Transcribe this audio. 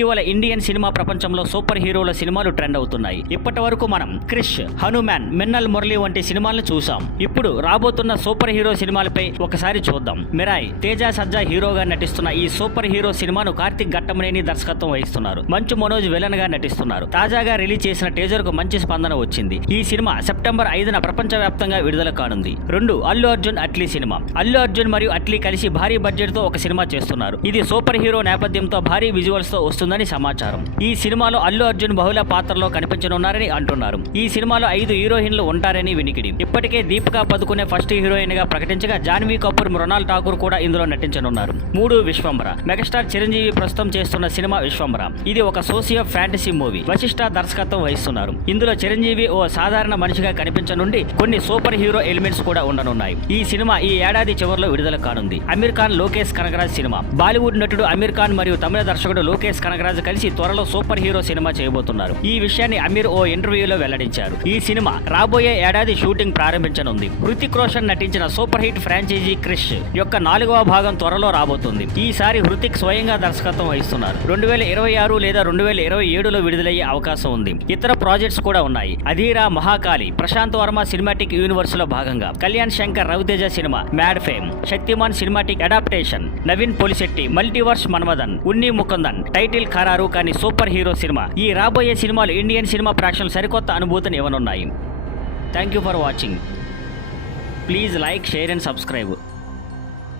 ఇటీవల Indian cinema ప్రపంచంలో super హీరోల సినిమాలు ట్రెండ్ అవుతున్నాయి. ఇప్పటి వరకు మనం క్రిష్, హనుమాన్, మిన్నల్ మురళి వంటి సినిమాలను చూసాం. ఇప్పుడు రాబోతున్న సూపర్ హీరో సినిమాలపై ఒకసారి చూద్దాం. మిరాయ్, తేజ సజ్జా హీరోగా నటిస్తున్న ఈ సూపర్ హీరో సినిమాను కార్తిక్ ఘట్టమనేని దర్శకత్వం వహిస్తున్నారు. మంచు మనోజ్ విలన్ గా నటిస్తున్నారు. తాజాగా రిలీజ్ చేసిన టీజర్ కు మంచి స్పందన వచ్చింది. ఈ సినిమా సెప్టెంబర్ 5న ప్రపంచవ్యాప్తంగా విడుదల కానుంది. 2 అల్లు అర్జున్ అట్లీ సినిమా. అల్లు అర్జున్ మరియు అట్లీ కలిసి భారీ బడ్జెట్ తో ఒక సినిమా చేస్తున్నారు. ఇది సూపర్ హీరో నేపథ్యంతో భారీ విజువల్స్ తో వస్తుందని సమాచారం. ఈ సినిమాలో అల్లు అర్జున్ బహుళ పాత్రలో కనిపించనున్నారని అంటున్నారు. ఈ సినిమాలో 5 హీరోయిన్లు ఉంటారని వినికిడి. ఇప్పటికే దీపికా పదుకునే ఫస్ట్ హీరోయిన్ గా ప్రకటించగా జాన్వీ కపూర్, మృణాల్ ఠాకూర్ కూడా ఇందులో నటించనున్నారు. 3 విశ్వంబర. మెగాస్టార్ చిరంజీవి ప్రస్తుతం చేస్తున్న సినిమా విశ్వంబర. ఇది ఒక సోషియో ఫ్యాంటసీ మూవీ. వశిష్ఠ దర్శకత్వం వహిస్తున్నారు. ఇందులో చిరంజీవి ఓ సాధారణ మనిషిగా కనిపించనుండి కొన్ని సూపర్ హీరో ఎలిమెంట్స్ కూడా ఉండనున్నాయి. ఈ సినిమా ఈ ఏడాది చివరిలో విడుదల కానుంది. అమీర్ ఖాన్, లోకేష్ కనగరాజ్ సినిమా. బాలీవుడ్ నటుడు అమీర్ ఖాన్ మరియు తమిళ దర్శకుడు లోకేష్ కనగరాజ్ కలిసి త్వరలో సూపర్ హీరో సినిమా చేయబోతున్నారు. ఈ విషయాన్ని అమీర్ ఓ ఇంటర్వ్యూలో వెల్లడించారు. ఈ సినిమా రాబోయే ఏడాది షూటింగ్ ప్రారంభించనుంది. హృతిక్ రోషన్ నటించిన సూపర్ హిట్ ఫ్రాంచైజీ క్రిష్ యొక్క 4వ భాగం త్వరలో రాబోతుంది. ఈసారి హృతిక్ స్వయంగా దర్శకత్వం వహిస్తున్నారు. 2026 లేదా 2027లో విడుదలయ్యే అవకాశం ఉంది. ఇతర ప్రాజెక్ట్స్ కూడా ఉన్నాయి. అధీరా, మహాకాళి, ప్రశాంత్ వర్మ సినిమాటిక్ యూనివర్స్ లో భాగంగా Kalyan Shankar, Raviteja cinema Mad fame, Shaktimaan cinematic adaptation, Naveen Polishetty, multiverse Manmadhan, Unni Mukundan, title ఖరారు కానీ సూపర్ హీరో సినిమా. ఈ రాబోయే సినిమాలు ఇండియన్ సినిమా ప్రేక్షకులు సరికొత్త అనుభూతిని ఇవ్వనున్నాయి. Thank you for watching. Please like, share and subscribe.